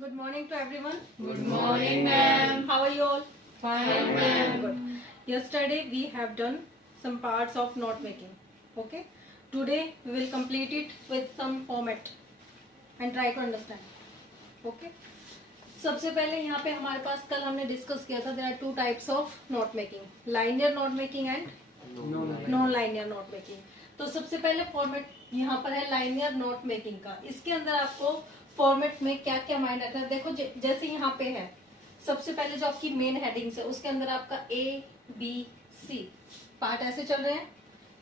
Good morning to everyone. Good morning, ma'am. How are you all? Fine, ma'am. Good. Yesterday we have done some parts of note making. Okay. Today we will complete it with some format and try to understand. Okay. सबसे पहले यहाँ पे हमारे पास कल हमने discuss किया था, there are two types of note making, linear note making and non-linear note making. तो सबसे पहले फॉर्मेट यहाँ पर है लाइनियर नोट मेकिंग का. इसके अंदर आपको फॉर्मेट में क्या क्या माइंड रखना है. देखो जैसे यहाँ पे है, सबसे पहले जो आपकी मेन हेडिंग्स है उसके अंदर आपका ABC पार्ट ऐसे चल रहे हैं.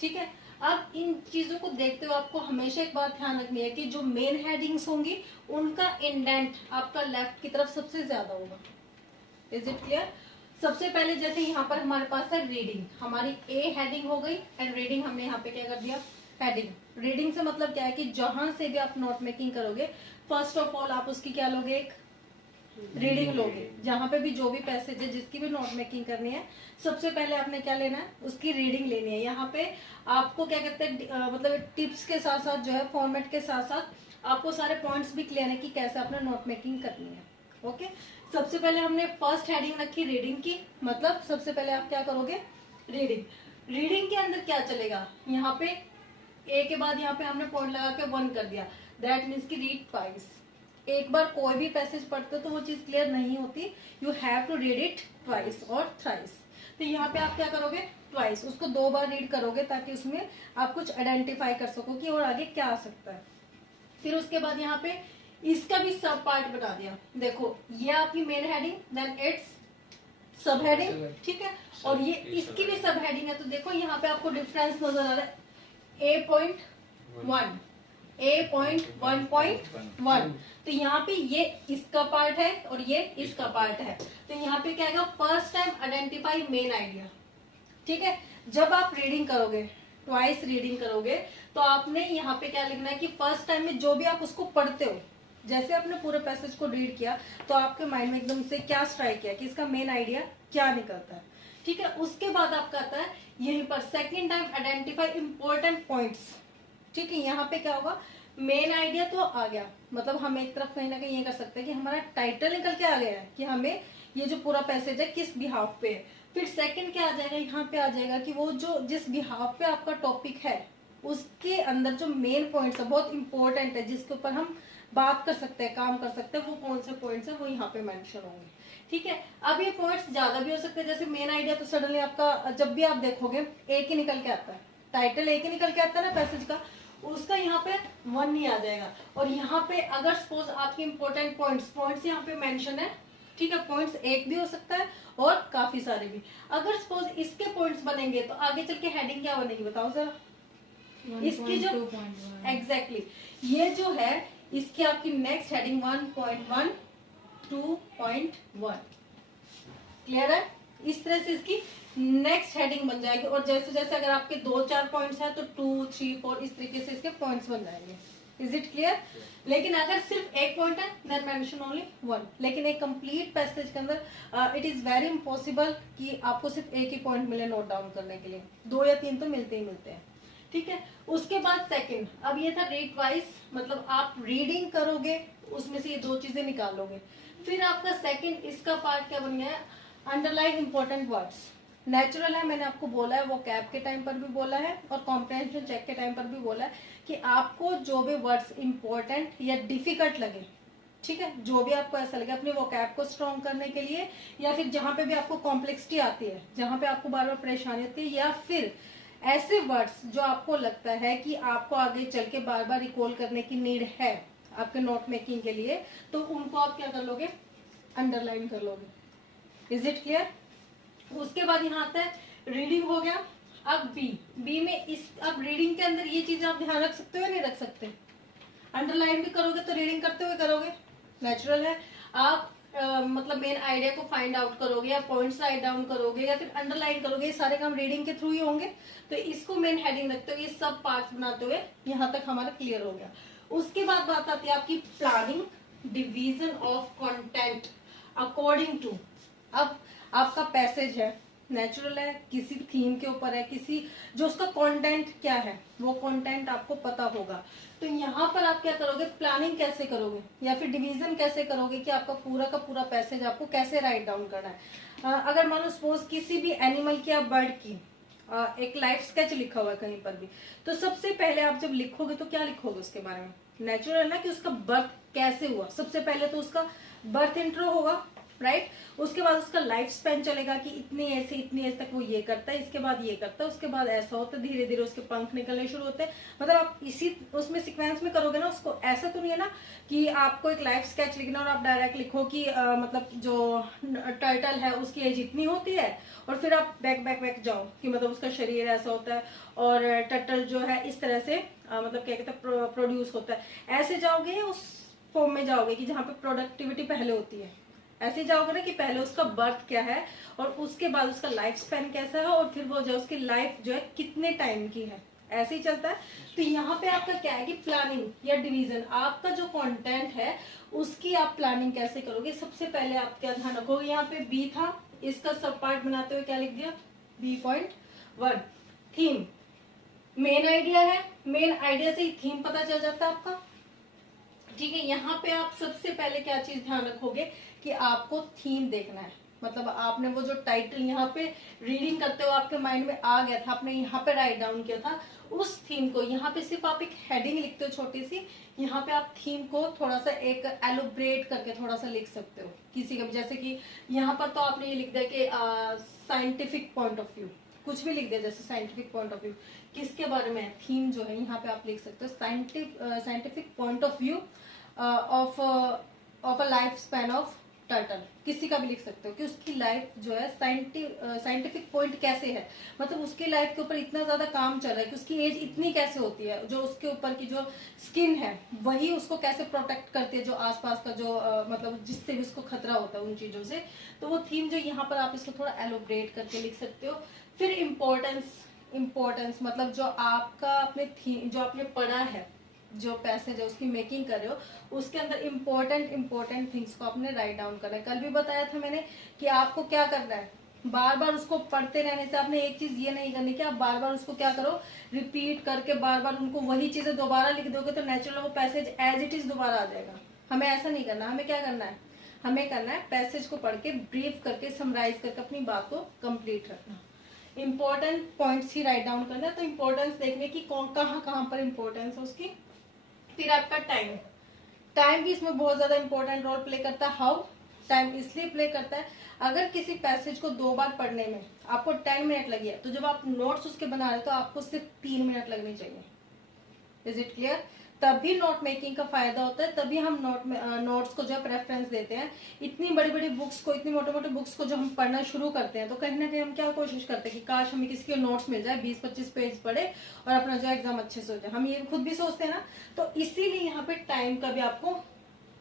ठीक है. अब इन चीजों को देखते हुए आपको हमेशा एक बात ध्यान रखनी है कि जो मेन हेडिंग्स होंगी उनका इंडेंट आपका लेफ्ट की तरफ सबसे ज्यादा होगा. Is it clear? सबसे पहले जैसे यहाँ पर हमारे पास है रीडिंग, हमारी ए हेडिंग हो गई एंड रीडिंग हमने यहाँ पे क्या कर दिया, हेडिंग. रीडिंग से मतलब क्या है कि जहां से भी आप नोट मेकिंग करोगे फर्स्ट ऑफ ऑल आप उसकी क्या लोगे, एक रीडिंग लोगे. जहां पे भी जो भी पैसेज है जिसकी भी नोट मेकिंग करनी है सबसे पहले आपने क्या लेना है, उसकी रीडिंग लेनी है. यहाँ पे आपको क्या कहते हैं मतलब टिप्स के साथ साथ जो है फॉर्मेट के साथ साथ आपको सारे पॉइंट्स भी क्लियर है कि कैसे आपने नोट मेकिंग करनी है. ओके. सबसे पहले हमने फर्स्ट हेडिंग रखी रीडिंग की, मतलब सबसे पहले आप क्या करोगे, रीडिंग. रीडिंग के अंदर क्या चलेगा, यहाँ पे ए के बाद यहाँ पे हमने पॉइंट लगा के 1 कर दिया. दैट मीन्स की रीड ट्वाइस. एक बार कोई भी पैसेज पढ़ते हो तो वो चीज क्लियर नहीं होती, you have to read it twice और थ्राइस. तो यहाँ पे आप क्या करोगे, ट्वाइस, उसको 2 बार रीड करोगे ताकि उसमें आप कुछ आइडेंटिफाई कर सको कि और आगे क्या आ सकता है. फिर उसके बाद यहाँ पे इसका भी सब पार्ट बना दिया. देखो ये आपकी मेन हेडिंग, देन इट्स सब हेडिंग. ठीक है. और ये इसकी भी सब हेडिंग है. तो देखो यहाँ पे आपको डिफरेंस नजर आ रहा है, A.1, A.1.1. तो यहाँ पे ये इसका पार्ट है और ये इसका पार्ट है. तो यहाँ पे क्या आएगा, first time identify main idea. ठीक है. जब आप रीडिंग करोगे, ट्वाइस रीडिंग करोगे, तो आपने यहाँ पे क्या लिखना है कि फर्स्ट टाइम में जो भी आप उसको पढ़ते हो, जैसे आपने पूरे पैसेज को रीड किया तो आपके माइंड में एकदम से क्या स्ट्राइक किया कि इसका मेन आइडिया क्या निकलता है. ठीक है. उसके बाद आपका आता है यहीं पर second time identify important points. ठीक है. यहाँ पे क्या होगा, मेन आइडिया तो आ गया, मतलब हम एक तरफ कहीं ना कहीं ये कर सकते हैं कि हमारा टाइटल निकल के आ गया है कि हमें ये जो पूरा पैसेज है किस बिहाफ पे है. फिर सेकंड क्या आ जाएगा, यहाँ पे आ जाएगा कि वो जो जिस बिहाफ पे आपका टॉपिक है उसके अंदर जो मेन पॉइंट्स है बहुत इंपॉर्टेंट है जिसके ऊपर हम बात कर सकते हैं, काम कर सकते हैं, वो कौन से पॉइंट्स है वो यहाँ पे मेंशन होंगे. ठीक है. अब ये पॉइंट्स ज्यादा भी हो सकते हैं, जैसे मेन आइडिया तो सडनली आपका जब भी आप देखोगे एक ही निकल के आता है, टाइटल एक ही निकल के आता है ना पैसेज का, उसका यहाँ पे 1 नहीं आ जाएगा. और यहाँ पे अगर सपोज आपके इंपॉर्टेंट पॉइंट्स यहाँ पे मेंशन है, ठीक है, पॉइंट्स एक भी हो सकता है और काफी सारे भी. अगर सपोज इसके पॉइंट्स बनेंगे तो आगे चल के हेडिंग क्या बनेगी बताओ जरा. इसकी जो एग्जैक्टली ये जो है इसकी आपकी नेक्स्ट हेडिंग 1.1 2.1 क्लियर है. इस तरह से इसकी नेक्स्ट हेडिंग बन जाएगी. और जैसे जैसे अगर आपके 2-4 पॉइंट्स हैं तो 2, 3, 4 इस तरीके से इसके पॉइंट्स बन जाएंगे. Is it clear? लेकिन अगर सिर्फ एक पॉइंट है देन मेंशन ओनली 1. लेकिन एक कंप्लीट पैसेज के अंदर इट इज वेरी इम्पॉसिबल कि आपको सिर्फ एक ही पॉइंट मिले नोट डाउन करने के लिए, 2 या 3 तो मिलते ही मिलते हैं. ठीक है. उसके बाद सेकंड, अब ये था रीड ट्वाइस, मतलब आप रीडिंग करोगे उसमें से ये 2 चीजें निकालोगे. फिर आपका सेकंड इसका पार्ट क्या बन गया है, अंडरलाइन इंपॉर्टेंट वर्ड्स. नेचुरल है, मैंने आपको बोला है, वो कैप के टाइम पर भी बोला है और कॉम्प्रहेंशन चेक के टाइम पर भी बोला है कि आपको जो भी वर्ड्स इंपॉर्टेंट या डिफिकल्ट लगे, ठीक है, जो भी आपको ऐसा लगे अपने वो कैप को स्ट्रॉन्ग करने के लिए, या फिर जहां पे भी आपको कॉम्प्लेक्सिटी आती है, जहां पे आपको बार बार परेशानी होती है, या फिर ऐसे वर्ड्स जो आपको लगता है कि आपको आगे चल के बार बार रिकॉल करने की नीड है आपके नोट मेकिंग के लिए, तो उनको आप क्या कर लोगे, अंडरलाइन कर लोगे. Is it clear? उसके बाद यहाँ आता है रीडिंग हो गया. अब बी में अब रीडिंग के अंदर ये चीजें आप ध्यान रख सकते हो या नहीं रख सकते. अंडरलाइन भी करोगे तो रीडिंग करते हुए करोगे, नेचुरल है. आप मतलब मेन आइडिया को फाइंड आउट करोगे या पॉइंट्स राइट डाउन करोगे या फिर अंडरलाइन करोगे, ये सारे काम रीडिंग के थ्रू ही होंगे. तो इसको मेन हेडिंग रखते हुए ये सब पार्ट्स बनाते हुए यहाँ तक हमारा क्लियर हो गया. उसके बाद बात आती है आपकी planning, division of content according to. अब आपका पैसेज है, नेचुरल है, किसी थीम के ऊपर है, किसी जो उसका कंटेंट क्या है वो कंटेंट आपको पता होगा। तो यहाँ पर आप क्या करोगे, प्लानिंग कैसे करोगे या फिर डिवीजन कैसे करोगे कि आपका पूरा का पूरा पैसेज आपको कैसे राइट डाउन करना है। अगर मान लो सपोज किसी भी एनिमल की या बर्ड की एक लाइफ स्केच लिखा हुआ है कहीं पर भी, तो सबसे पहले आप जब लिखोगे तो क्या लिखोगे उसके बारे में, नेचुरल है ना कि उसका बर्थ कैसे हुआ। सबसे पहले तो उसका बर्थ इंट्रो होगा, राइट। उसके बाद उसका लाइफ स्पैन चलेगा कि इतनी एज तक वो ये करता है, इसके बाद ये करता है, उसके बाद ऐसा होता है, धीरे धीरे उसके पंख निकलने शुरू होते हैं। मतलब आप इसी उसमें सीक्वेंस में करोगे ना उसको। ऐसा तो नहीं है ना कि आपको एक लाइफ स्केच लिखना और आप डायरेक्ट लिखो कि मतलब जो टर्टल है उसकी एज इतनी होती है और फिर आप बैक जाओ कि मतलब उसका शरीर ऐसा होता है और टर्टल जो है इस तरह से मतलब क्या कहते हैं प्रोड्यूस होता है। ऐसे जाओगे उस फॉर्म में जाओगे कि जहाँ पे प्रोडक्टिविटी पहले होती है। ऐसे जाओगे ना कि पहले उसका बर्थ क्या है और उसके बाद उसका लाइफ स्पैन कैसा है और फिर वो जो उसकी लाइफ जो है कितने टाइम की है, ऐसे ही चलता है। तो यहाँ पे आपका क्या है कि प्लानिंग या डिवीजन, आपका जो कंटेंट है उसकी आप प्लानिंग कैसे करोगे। सबसे पहले आप क्या ध्यान रखोगे, यहाँ पे बी था, इसका सब पार्ट बनाते हुए क्या लिख दिया, B.1 थीम। मेन आइडिया है, मेन आइडिया से ही थीम पता चल जाता है आपका, ठीक है। यहाँ पे आप सबसे पहले क्या चीज ध्यान रखोगे कि आपको थीम देखना है। मतलब आपने वो जो टाइटल यहाँ पे रीडिंग करते हो आपके माइंड में आ गया था, आपने यहाँ पे राइट डाउन किया था उस थीम को। यहाँ पे सिर्फ आप एक हेडिंग लिखते हो छोटी सी, यहाँ पे आप थीम को थोड़ा सा एक एलोब्रेट करके थोड़ा सा लिख सकते हो किसी का, जैसे कि यहाँ पर तो आपने ये लिख दिया कि साइंटिफिक पॉइंट ऑफ व्यू, कुछ भी लिख दिया जैसे साइंटिफिक पॉइंट ऑफ व्यू किसके बारे में है, थीम जो है यहाँ पे आप लिख सकते हो scientific point of view of a life span of turtle, किसी का भी लिख सकते हो कि उसकी लाइफ जो है साइंटिफिक पॉइंट कैसे है, मतलब उसकी लाइफ के ऊपर इतना ज्यादा काम चल रहा है कि उसकी एज इतनी कैसे होती है, जो उसके ऊपर की जो स्किन है वही उसको कैसे प्रोटेक्ट करती है, जो आसपास का जो मतलब जिससे भी उसको खतरा होता है उन चीजों से। तो वो थीम जो यहाँ पर आप इसको थोड़ा एलोब्रेट करके लिख सकते हो। फिर इम्पोर्टेंस मतलब जो आपका अपने थीम जो आपने पढ़ा है, जो पैसेज है उसकी मेकिंग कर रहे हो, उसके अंदर इम्पोर्टेंट थिंग्स को आपने राइट डाउन करना है। कल भी बताया था मैंने कि आपको क्या करना है, बार बार उसको पढ़ते रहने से आपने एक चीज ये नहीं करनी कि आप बार बार उसको क्या करो, रिपीट करके बार बार उनको वही चीजें दोबारा लिख दोगे तो नेचुरल वो पैसेज एज इट इज दोबारा आ जाएगा। हमें ऐसा नहीं करना, हमें क्या करना है, हमें करना है पैसेज को पढ़ के ब्रीफ करके समराइज करके अपनी बात को कंप्लीट रखना। इंपॉर्टेंट पॉइंट्स ही राइट डाउन करना है। तो इंपॉर्टेंस देखने की कहाँ पर इंपॉर्टेंस है उसकी। फिर आपका टाइम भी इसमें बहुत ज्यादा इंपॉर्टेंट रोल प्ले करता है। हाउ टाइम इसलिए प्ले करता है, अगर किसी पैसेज को 2 बार पढ़ने में आपको 10 मिनट लगी है तो जब आप नोट्स उसके बना रहे हो तो आपको सिर्फ 3 मिनट लगने चाहिए। Is it clear? तभी नोट मेकिंग का फायदा होता है, तभी हम नोट्स को जो है प्रेफरेंस देते हैं। इतनी बड़ी बड़ी बुक्स को, इतनी मोटे मोटे बुक्स को जब हम पढ़ना शुरू करते हैं तो कहीं ना कहीं हम क्या कोशिश करते हैं कि काश हमें किसी के नोट्स मिल जाए, 20-25 पेज पढ़े और अपना जो एग्जाम अच्छे से हो जाए। हम ये खुद भी सोचते हैं ना। तो इसीलिए यहाँ पे टाइम का भी आपको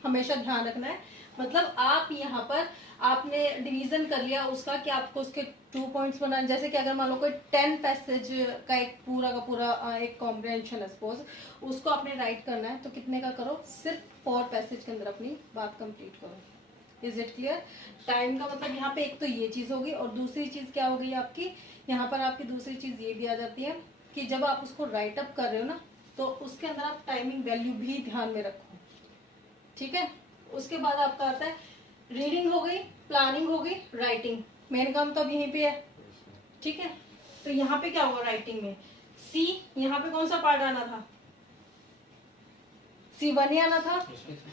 हमेशा ध्यान रखना है। मतलब आप यहाँ पर आपने डिवीजन कर लिया उसका कि आपको उसके 2 पॉइंट्स बनाने, जैसे कि अगर मान लो कोई 10 पैसेज का एक पूरा का पूरा एक कॉम्प्रिहेंशन है सपोज, उसको आपने राइट करना है तो कितने का करो, सिर्फ 4 पैसेज के अंदर अपनी बात कंप्लीट करो। Is it clear? टाइम का मतलब यहाँ पे एक तो ये चीज होगी और दूसरी चीज क्या हो गई आपकी, यहाँ पर आपकी दूसरी चीज ये भी आ जाती है कि जब आप उसको राइट अप कर रहे हो ना तो उसके अंदर आप टाइमिंग वैल्यू भी ध्यान में रखो, ठीक है। उसके बाद आपका आता है रीडिंग हो गई, प्लानिंग हो गई, राइटिंग। मेन काम तो अब यहीं पे है, ठीक है। तो यहाँ पे क्या होगा राइटिंग में, सी, यहाँ पे कौन सा पार्ट आना था, C1 ही आना था,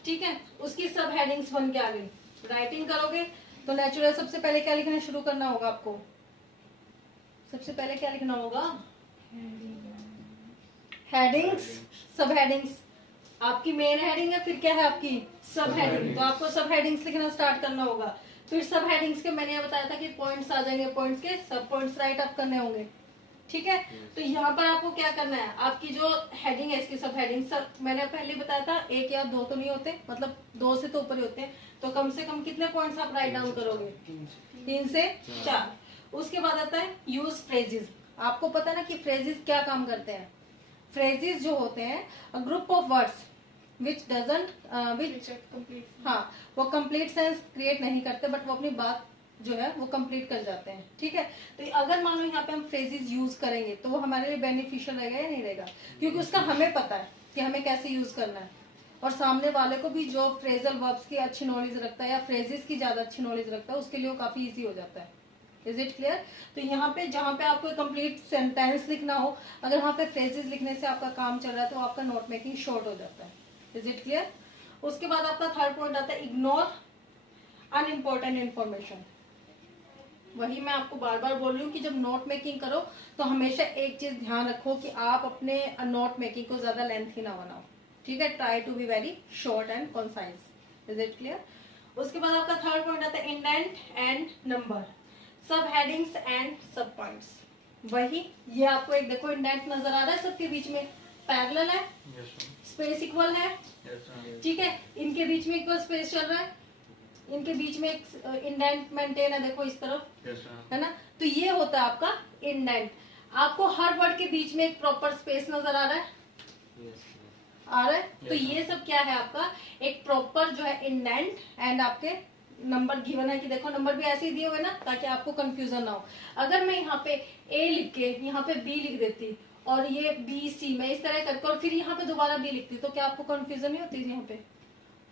ठीक है। उसकी सब हेडिंग्स बन के आ गई। राइटिंग करोगे तो नेचुरल सबसे पहले क्या लिखना शुरू करना होगा आपको, सबसे पहले क्या लिखना होगा, हेडिंग्स, सब हेडिंग्स। आपकी मेन हेडिंग है, फिर क्या है आपकी सब हेडिंग, तो आपको सब हेडिंग्स लिखना स्टार्ट करना होगा। फिर सब हेडिंग्स के मैंने बताया था कि पॉइंट्स आ जाएंगे, पॉइंट्स के सब पॉइंट्स राइट अप करने होंगे, ठीक है। तो यहाँ पर आपको क्या करना है, आपकी जो हेडिंग है इसकी सब हेडिंग, सब मैंने पहले बताया था 1 या 2 तो नहीं होते, मतलब 2 से तो ऊपर ही होते हैं। तो कम से कम कितने पॉइंट्स आप राइट डाउन करोगे, 3 से 4। उसके बाद आता है यूज फ्रेजेस। आपको पता है ना कि फ्रेजेस क्या काम करते हैं। फ्रेजेस जो होते हैं a group of words which doesn't हाँ वो कंप्लीट सेंस क्रिएट नहीं करते बट वो अपनी बात जो है वो कंप्लीट कर जाते हैं। ठीक है, तो अगर मान लो यहाँ पे हम फ्रेजेस यूज करेंगे तो वो हमारे लिए बेनिफिशियल रहेगा या नहीं रहेगा, क्योंकि उसका हमें पता है कि हमें कैसे यूज करना है, और सामने वाले को भी जो फ्रेजल वर्ब्स की अच्छी नॉलेज रखता है या फ्रेजेस की ज्यादा अच्छी नॉलेज रखता है उसके लिए वो काफी इजी हो जाता है। Is it clear? तो यहाँ पे जहाँ पे आपको कंप्लीट सेंटेंस लिखना हो, अगर वहाँ पे फ्रेजेस लिखने से आपका काम चल रहा है तो आपका नोट मेकिंग शॉर्ट हो जाता है। Is it clear? उसके बाद आपका थर्ड पॉइंट आता है इग्नोर अनइम्पोर्टेंट इन्फॉर्मेशन। वही मैं आपको बार बार बोल रही हूँ कि जब नोट मेकिंग करो तो हमेशा एक चीज ध्यान रखो कि आप अपने नोट मेकिंग को ज्यादा लेंथी ना बनाओ। ठीक है, try to be very short and concise. Is it clear? उसके बाद आपका थर्ड पॉइंट आता है indent and number, sub headings and sub points. वही ये आपको एक देखो इंडेंट नजर आ रहा है सबके बीच में, पैरेलल है, स्पेस इक्वल है। ठीक है, इनके बीच में इक्वल स्पेस चल रहा है, इनके बीच में एक इंडेंट मेंटेन है, देखो इस तरफ है ना। तो ये होता है आपका इंडेंट। आपको हर वर्ड के बीच में एक प्रॉपर स्पेस नजर आ रहा है, आ रहा है। तो ये सब क्या है आपका एक प्रॉपर जो है इंडेंट एंड आपके नंबर गिवन है कि देखो नंबर भी ऐसे ही दिए हुए ना ताकि आपको कंफ्यूजन ना हो। अगर मैं यहाँ पे ए लिख के यहाँ पे बी लिख देती और ये बी सी मैं इस तरह करके और फिर यहाँ पे दोबारा बी लिखती तो क्या आपको कंफ्यूजन नहीं होती? यहाँ पे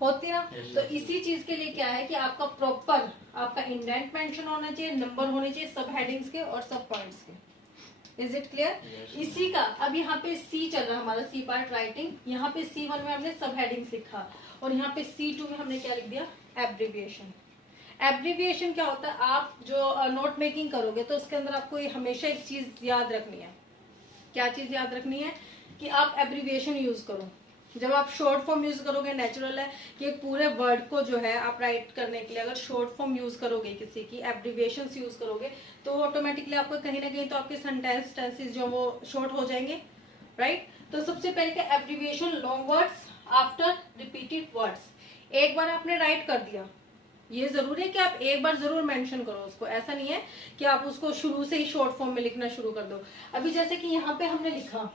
होती ना। तो इसी चीज के लिए क्या है कि आपका प्रॉपर आपका इंडेंट मेंशन होना चाहिए, नंबर होने चाहिए सब हेडिंग्स के और सब पॉइंट्स के। Is it clear? इसी का अब यहाँ पे सी चल रहा है हमारा, सी पार्ट राइटिंग। यहाँ पे C1 में हमने सब हेडिंग्स लिखा और यहाँ पे C2 में हमने क्या लिख दिया? एब्रिविएशन। एब्रिविएशन क्या होता है? आप जो नोट मेकिंग करोगे तो उसके अंदर आपको हमेशा एक चीज याद रखनी है। क्या चीज याद रखनी है? कि आप एब्रिविएशन यूज करो। जब आप शॉर्ट फॉर्म यूज करोगे, नेचुरल है कि एक पूरे वर्ड को जो है आप राइट करने के लिए अगर शॉर्ट फॉर्म यूज करोगे, किसी की एब्रिविएशन यूज करोगे तो ऑटोमेटिकली आपको कहीं ना कहीं तो आपके सेंटेंस टेंसेस जो वो शॉर्ट हो जाएंगे, राइट? तो सबसे पहले क्या abbreviation, long words after repeated words. एक बार आपने राइट कर दिया, ये जरूरी है कि आप एक बार जरूर मेंशन करो उसको। ऐसा नहीं है कि आप उसको शुरू से ही शॉर्ट फॉर्म में लिखना शुरू कर दो। अभी जैसे कि यहाँ पे हमने लिखा,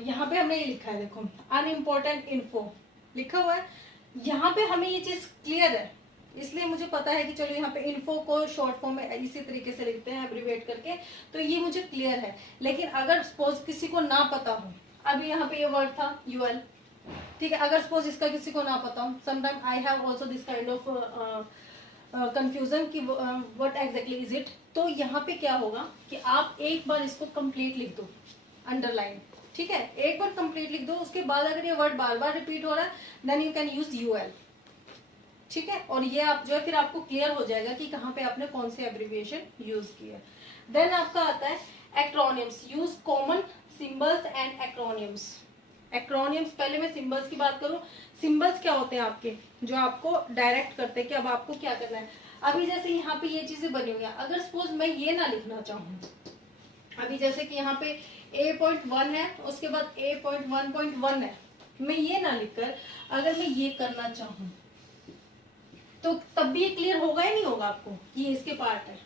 यहाँ पे हमने ये लिखा है, देखो अनइम्पोर्टेंट इन्फो लिखा हुआ है। यहाँ पे हमें ये चीज क्लियर है, इसलिए मुझे पता है कि चलो यहाँ पे इन्फो को शॉर्ट फॉर्म में इसी तरीके से लिखते हैं एब्रिविएट करके, तो ये मुझे क्लियर है। लेकिन अगर सपोज किसी को ना पता हो, अभी यहाँ पे ये वर्ड था यूएल, ठीक है, अगर सपोज इसका किसी को ना पता हो, sometime I have also this kind of confusion कि व्हाट एग्जैक्टली इज इट। तो यहाँ पे क्या होगा कि आप एक बार इसको कंप्लीट लिख दो, अंडरलाइन, ठीक है, एक बार कंप्लीट लिख दो। उसके बाद अगर ये वर्ड बार बार रिपीट हो रहा है then you can use UL, ठीक है। और ये आप जो है फिर आपको क्लियर हो जाएगा कि कहाँ पे आपने कौन से एब्रिविएशन यूज किया। देन आपका आता है acronyms, use common symbols and acronyms. Acronyms, पहले मैं सिंबल्स की बात करूं। सिंबल्स क्या होते हैं आपके, जो आपको डायरेक्ट करते हैं कि अब आपको क्या करना है। अभी जैसे यहाँ पे ये चीजें बनी हुई है, अगर सपोज मैं ये ना लिखना चाहूँ, अभी जैसे कि यहाँ पे A.1 है, उसके बाद A.1.1 है, मैं ये ना लिखकर अगर मैं ये करना चाहूँ तो तब भी ये क्लियर होगा या नहीं होगा आपको कि ये इसके पार्ट है?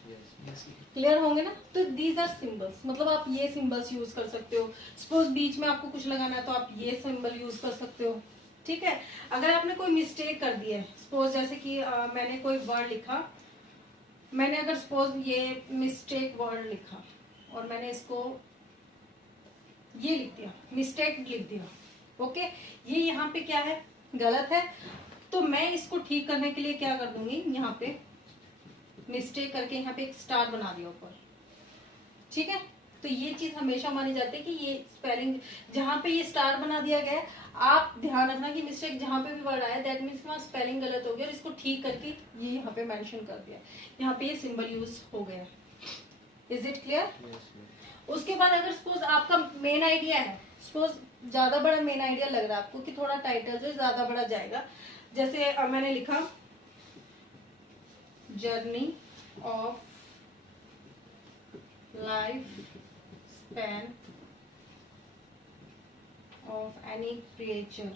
क्लियर होंगे ना। तो दीज आर सिंबल्स, मतलब आप ये सिंबल्स यूज कर सकते हो। सपोज बीच में आपको कुछ लगाना है तो आप ये सिंबल यूज कर सकते हो, ठीक है। अगर आपने कोई मिस्टेक कर दी है, सपोज जैसे कि मैंने कोई वर्ड लिखा, मैंने अगर सपोज ये मिस्टेक वर्ड लिखा और मैंने इसको ये लिख दिया, मिस्टेक लिख दिया, ओके, ये यहाँ पे क्या है, गलत है। तो मैं इसको ठीक करने के लिए क्या कर दूंगी, यहाँ पे मिस्टेक करके यहाँ पे एक स्टार बना दिया ऊपर, ठीक है। तो ये चीज हमेशा मानी जाती है कि ये स्पेलिंग जहाँ पे ये स्टार बना दिया गया है, आप ध्यान रखना कि मिस्टेक जहाँ पे भी वर्ड आया दैट मीन्स वहाँ स्पेलिंग गलत हो गया और इसको ठीक करके ये यहाँ पे मेंशन कर दिया, यहाँ पे ये सिंबल यूज हो गया। Is it clear? उसके बाद अगर सपोज आपका मेन आइडिया है, सपोज ज्यादा बड़ा मेन आइडिया लग रहा है आपको कि थोड़ा टाइटल जो ज्यादा बड़ा जाएगा, जैसे मैंने लिखा journey of life span of any creature.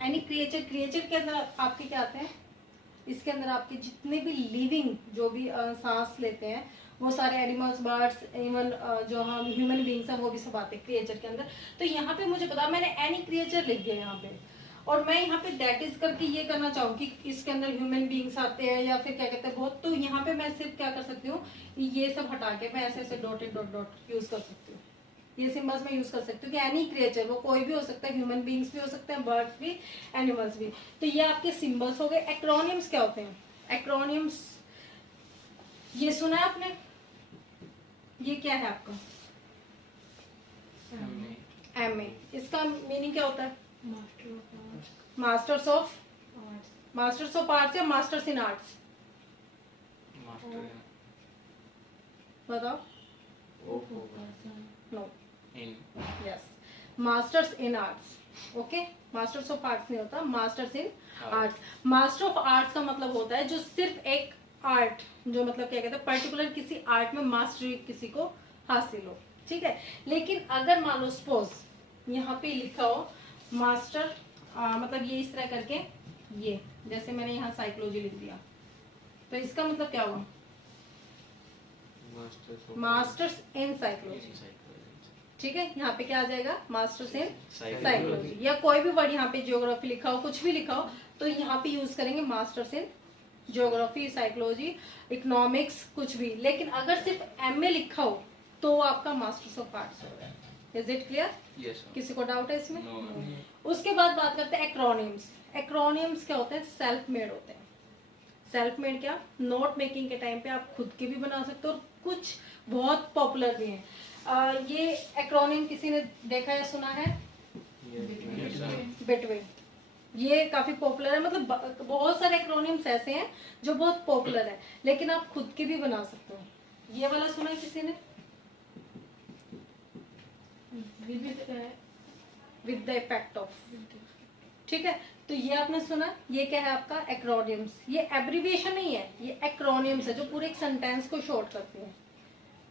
Any creature, creature के अंदर आपके क्या आते हैं, इसके अंदर आपके जितने भी लिविंग जो भी सांस लेते हैं वो सारे एनिमल्स, बर्ड्स, इवन जो हम ह्यूमन बींग्स हैं वो भी सब आते हैं क्रिएचर के अंदर। तो यहाँ पे मुझे पता, मैंने एनी क्रिएचर लिख दिया यहाँ पे, और मैं यहाँ पे दैट इज करके ये करना चाहूँ कि इसके अंदर ह्यूमन बींग्स आते हैं या फिर क्या कहते हैं बहुत, तो यहाँ पे मैं सिर्फ क्या कर सकती हूँ, ये सब हटा के मैं ऐसे ऐसे डॉटेड डॉट डॉट यूज कर सकती हूँ। ये सिंबल्स में यूज कर सकती हूँ कि एनी क्रिएचर, वो कोई भी हो सकता है, ह्यूमन बींग्स भी हो सकते हैं, बर्ड्स भी, एनिमल्स भी। तो ये आपके सिंबल्स हो गए। एक्रोनियम्स क्या होते हैं? एक्रोनियम्स ये सुना है आपने? ये क्या है आपका? MA। इसका मीनिंग क्या होता है? मास्टर्स ऑफ आर्ट्स या मास्टर्स इन आर्ट्स? बताओ। No, yes, masters in arts. Okay, masters of arts नहीं होता, masters in arts. Master of arts का मतलब होता है जो सिर्फ एक आर्ट, जो मतलब क्या कहते हैं पर्टिकुलर किसी आर्ट में मास्टरी किसी को हासिल हो, ठीक है। लेकिन अगर मान लो सपोज यहाँ पे लिखा हो मास्टर, मतलब ये इस तरह करके, ये जैसे मैंने यहाँ साइकोलॉजी लिख दिया, तो इसका मतलब क्या हुआ? मास्टर्स इन साइकोलॉजी, ठीक है। यहाँ पे क्या आ जाएगा? Masters in psychology. या कोई भी वर्ड यहाँ पे ज्योग्राफी लिखा हो, कुछ भी लिखा हो, तो यहाँ पे यूज करेंगे masters in geography, psychology, economics, कुछ भी। लेकिन अगर सिर्फ MA लिखा हो तो आपका मास्टर्स ऑफ आर्ट्स होगा। Is it clear? किसी को डाउट है इसमें? उसके बाद बात करते हैं एक्रोनियम्स। एक्रोनियम्स क्या होते हैं? सेल्फ मेड होते हैं। सेल्फ मेड क्या? नोट मेकिंग के टाइम पे आप खुद के भी बना सकते हो और कुछ बहुत पॉपुलर भी हैं। ये एक्रोनियम किसी ने देखा या सुना है? बिटवे। ये काफी पॉपुलर है, मतलब बहुत सारे एक्रोनियम्स ऐसे हैं जो बहुत पॉपुलर है, लेकिन आप खुद के भी बना सकते हो। ये वाला सुना है किसी ने? विद द इफेक्ट ऑफ, ठीक है। तो ये आपने सुना, ये क्या है आपका? एक्रोनियम्स। ये एब्रीविएशन नहीं है, ये एक्रोनियम्स है जो पूरे एक सेंटेंस को शॉर्ट करते हैं,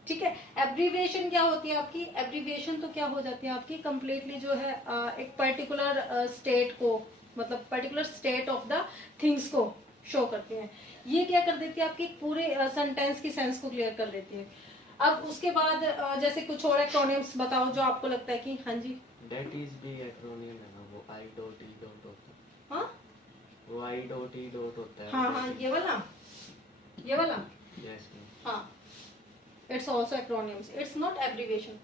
ठीक है। एब्रीविएशन क्या होती है आपकी? एब्रीविएशन तो क्या हो जाती है आपकी कंप्लीटली जो है एक पर्टिकुलर स्टेट को, मतलब particular state of the things को शो करती हैं। ये क्या कर देती है आपकी पूरे सेंटेंस की सेंस को क्लियर कर देती है। अब उसके बाद जैसे कुछ और एक्रोनियम्स बताओ जो आपको लगता है कि हाँ जी। दैट इज भी एक्रोनियम है ना, वो I डॉट E डॉट होता है। हाँ, वो I डॉट E डॉट होता है। हाँ, ये वाला, ये वाला, यस हाँ, it's also acronyms, it's not abbreviation,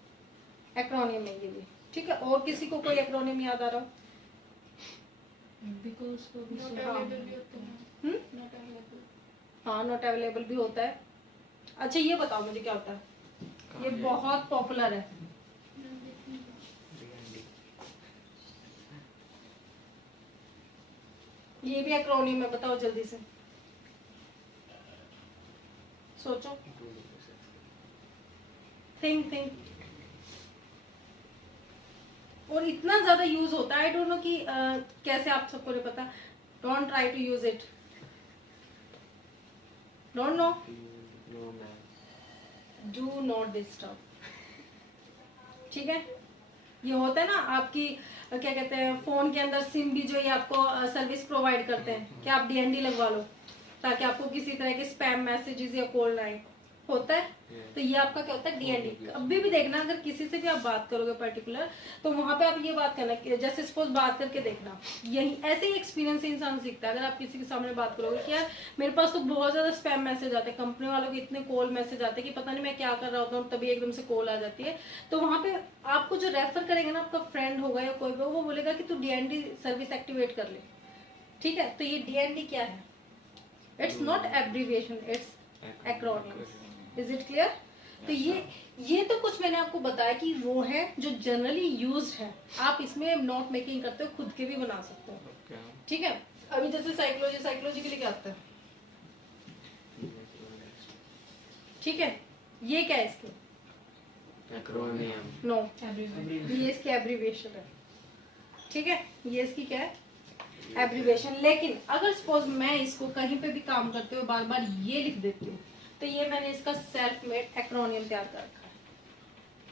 acromion है ये भी, ठीक है। और किसी को कोई एक्रोनियम याद आ रहा हो? हाँ, नॉट अवेलेबल भी होता है। अच्छा, ये बताओ मुझे क्या होता है? ये बहुत पॉपुलर है। ये भी एक्रोनियम है, बताओ जल्दी से, सोचो, थिंक। और इतना ज्यादा यूज होता है, आई डोंट नो कि कैसे आप सबको नहीं पता। Don't try to use it, don't no, do not disturb, ठीक है। ये होता है ना आपकी क्या कहते हैं फोन के अंदर सिम भी जो ये आपको सर्विस प्रोवाइड करते हैं कि आप DND लगवा लो ताकि आपको किसी तरह के स्पैम मैसेजेस या कॉल ना आए, होता है। तो ये आपका क्या होता है? DND। अभी भी देखना, अगर किसी से भी आप बात करोगे पर्टिकुलर, तो वहां पे आप ये बात करना कि जैसे सपोज बात करके देखना, यही ऐसे ही एक्सपीरियंस से इंसान सीखता है। अगर आप किसी के सामने बात करोगे कि यार मेरे पास तो बहुत ज्यादा स्पैम मैसेज आते हैं, कंपनी वालों के इतने कॉल मैसेज आते हैं कि पता नहीं मैं क्या कर रहा होता हूँ, तभी एकदम से कॉल आ जाती है। तो वहां पे आपको जो रेफर करेंगे ना, आपका फ्रेंड होगा या कोई भी, वो बोलेगा कि तू DND सर्विस एक्टिवेट कर ले, ठीक है। तो ये DND क्या है? It's not abbreviation, it's acromion. Is it clear? तो ये तो कुछ मैंने आपको बताया कि वो है जो जनरली यूज्ड है। आप इसमें नोट मेकिंग करते हो, खुद के भी बना सकते हो, ठीक है। अभी जैसे साइकोलॉजी के लिए क्या आता है, ठीक है। ये क्या है इसकी? एक्रोनियम। नो, ये इसकी एब्रीविएशन है, ठीक है। ये इसकी क्या है? एब्रीविएशन। लेकिन अगर सपोज मैं इसको कहीं पे भी काम करते हुए बार बार ये लिख देती हूँ, तो ये मैंने इसका सेल्फ मेड एक्रोनियम तैयार कर रखा है,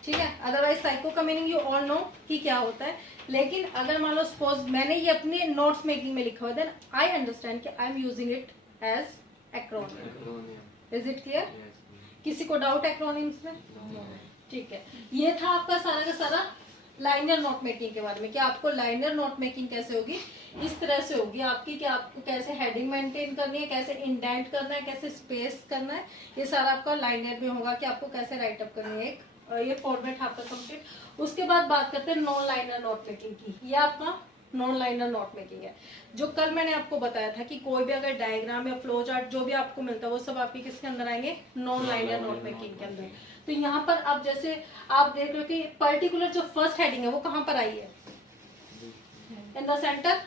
ठीक है। अदरवाइज साइको का मीनिंग यू ऑल नो कि क्या होता है। लेकिन अगर मान लो सपोज मैंने ये अपने नोट्स मेकिंग में लिखा हुआ, देन आई अंडरस्टैंड कि I am using it as acronym. Is it clear? किसी को डाउट एक्रोनियम्स में? ठीक है। ये था आपका सारा का सारा लाइनर नोट मेकिंग के बारे में कि आपको लाइनर नोट मेकिंग कैसे होगी, इस तरह से होगी आपकी कि आपको कैसे हेडिंग मेंटेन करनी है, कैसे इंडेंट करना है, कैसे स्पेस करना है, ये सारा आपका लाइनर में होगा कि आपको कैसे राइट अप करनी है। एक ये फॉर्मेट आपका कंप्लीट। उसके बाद बात करते हैं नॉन लाइनर नोट मेकिंग की। ये आपका नॉन लाइनर नोट मेकिंग है, जो कल मैंने आपको बताया था कि कोई भी अगर डायग्राम या फ्लो चार्ट जो भी आपको मिलता है वो सब आपके किसके अंदर आएंगे, नॉन लाइनर नोट मेकिंग के अंदर। तो यहाँ पर अब जैसे आप देख लो कि पर्टिकुलर जो फर्स्ट हेडिंग है वो कहाँ पर आई है, इन द सेंटर।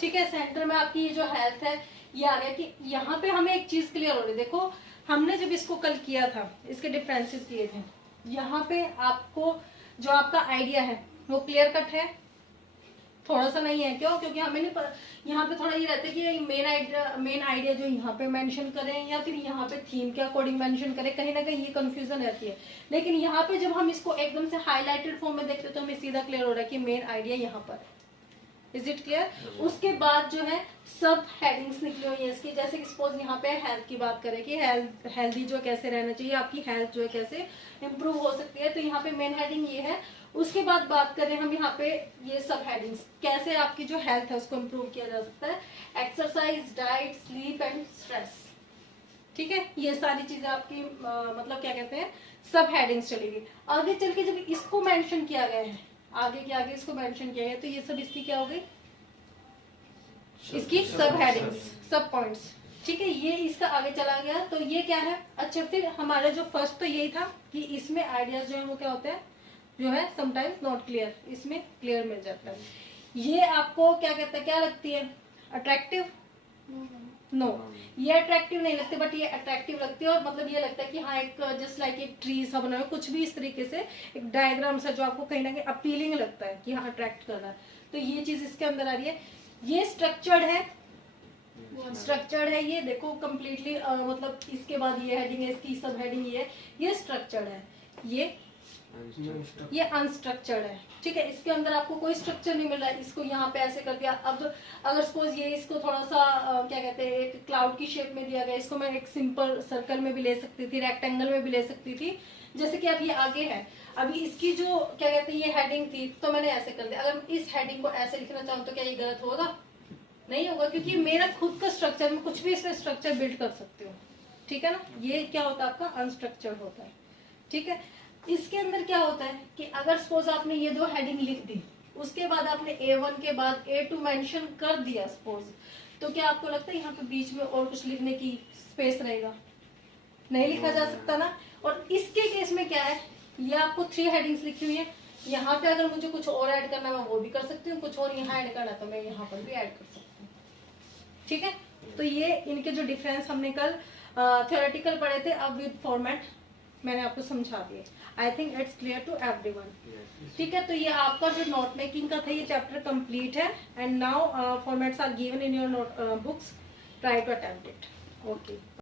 ठीक है, सेंटर में आपकी ये जो हेल्थ है ये आ गया कि यहाँ पे हमें एक चीज क्लियर हो रही है। देखो हमने जब इसको कल किया था, इसके डिफरेंसेस किए थे, यहाँ पे आपको जो आपका आइडिया है वो क्लियर कट है, थोड़ा सा नहीं है। क्यों? क्योंकि हमें नहीं यहाँ पे थोड़ा ये रहता है कि मेन आइडिया जो यहाँ पे मेंशन करें या फिर यहाँ पे थीम के अकॉर्डिंग मेंशन करें, कहीं ना कहीं ये कंफ्यूजन रहती है। लेकिन यहाँ पे जब हम इसको एकदम से हाईलाइटेड फॉर्म में देखते हैं तो हमें सीधा क्लियर हो रहा है कि मेन आइडिया यहाँ पर। Is it clear? उसके बाद जो है सब हेडिंग्स निकली हुई है इसकी, जैसे कि सपोज यहाँ पे हेल्थ की बात करें कि हेल्थी जो कैसे रहना चाहिए, आपकी हेल्थ जो है कैसे इंप्रूव हो सकती है, तो यहाँ पे मेन हेडिंग ये है। उसके बाद बात करें हम यहाँ पे ये सब हेडिंग्स कैसे आपकी जो हेल्थ है उसको इम्प्रूव किया जा सकता है, exercise, diet, sleep and stress. ठीक है, ये सारी चीजें आपकी मतलब क्या कहते हैं सब हेडिंग्स चलेगी। आगे चल के जब इसको मेंशन किया गया है, आगे के आगे इसको मेंशन किया गया तो ये सब इसकी क्या हो गई, इसकी सब हेडिंग्स, सब पॉइंट्स। ठीक है, ये इसका आगे चला गया तो ये क्या है। अच्छा, फिर हमारा जो फर्स्ट तो यही था कि इसमें आइडियाज जो है वो क्या होते हैं, जो है समटाइम्स नॉट क्लियर, इसमें क्लियर मिल जाता है। ये आपको क्या कहता है, क्या लगती है, अट्रैक्टिव? नो, ये अट्रैक्टिव नहीं लगती, बट ये अट्रैक्टिव लगती है। और मतलब ये लगता है कि हाँ एक जस्ट लाइक एक ट्री सा बना हुआ, कुछ भी इस तरीके से एक डायग्राम सा जो आपको कहीं ना कहीं अपीलिंग लगता है कि हाँ अट्रैक्ट कर रहा है, तो ये चीज इसके अंदर आ रही है। ये स्ट्रक्चर्ड है, स्ट्रक्चर्ड है, ये देखो कम्प्लीटली मतलब इसके बाद ये हेडिंग है, इसकी सब हेडिंग ये स्ट्रक्चर्ड है, ये अनस्ट्रक्चर्ड है। ठीक है, इसके अंदर आपको कोई स्ट्रक्चर नहीं मिल रहा है, इसको यहाँ पे ऐसे कर दिया। अब अगर सपोज ये इसको थोड़ा सा क्या कहते हैं एक क्लाउड की शेप में दिया गया, इसको मैं एक सिंपल सर्कल में भी ले सकती थी, रेक्टेंगल में भी ले सकती थी, जैसे कि अब ये आगे है। अभी इसकी जो क्या कहते हैं ये हेडिंग थी तो मैंने ऐसे कर दिया। अगर इस हेडिंग को ऐसे लिखना चाहूँ तो क्या ये गलत होगा? नहीं होगा, क्योंकि मेरा खुद का स्ट्रक्चर, मैं कुछ भी इसमें स्ट्रक्चर बिल्ड कर सकती हूँ। ठीक है ना, ये क्या होता है आपका अनस्ट्रक्चर्ड होता है। ठीक है, इसके अंदर क्या होता है कि अगर सपोज आपने ये दो हेडिंग लिख दी, उसके बाद आपने A1 के बाद A2 मेंशन कर दिया सपोज, तो क्या आपको लगता है यहाँ पे बीच में और कुछ लिखने की स्पेस रहेगा? नहीं लिखा जा सकता ना। और इसके केस में क्या है, ये आपको 3 हेडिंग्स लिखी हुई है, यहाँ पे अगर मुझे कुछ और ऐड करना है मैं वो भी कर सकती हूँ, कुछ और यहाँ ऐड करना है तो मैं यहाँ पर भी ऐड कर सकती हूँ। ठीक है, तो ये इनके जो डिफरेंस हमने कल थ्योरेटिकल पढ़े थे, अब विद फॉर्मेट मैंने आपको समझा दिए। I think it's clear to everyone. ठीक है, तो ये आपका जो नोट मेकिंग का था ये चैप्टर कंप्लीट है। And now formats are given in your notebooks, try to attempt it. Okay.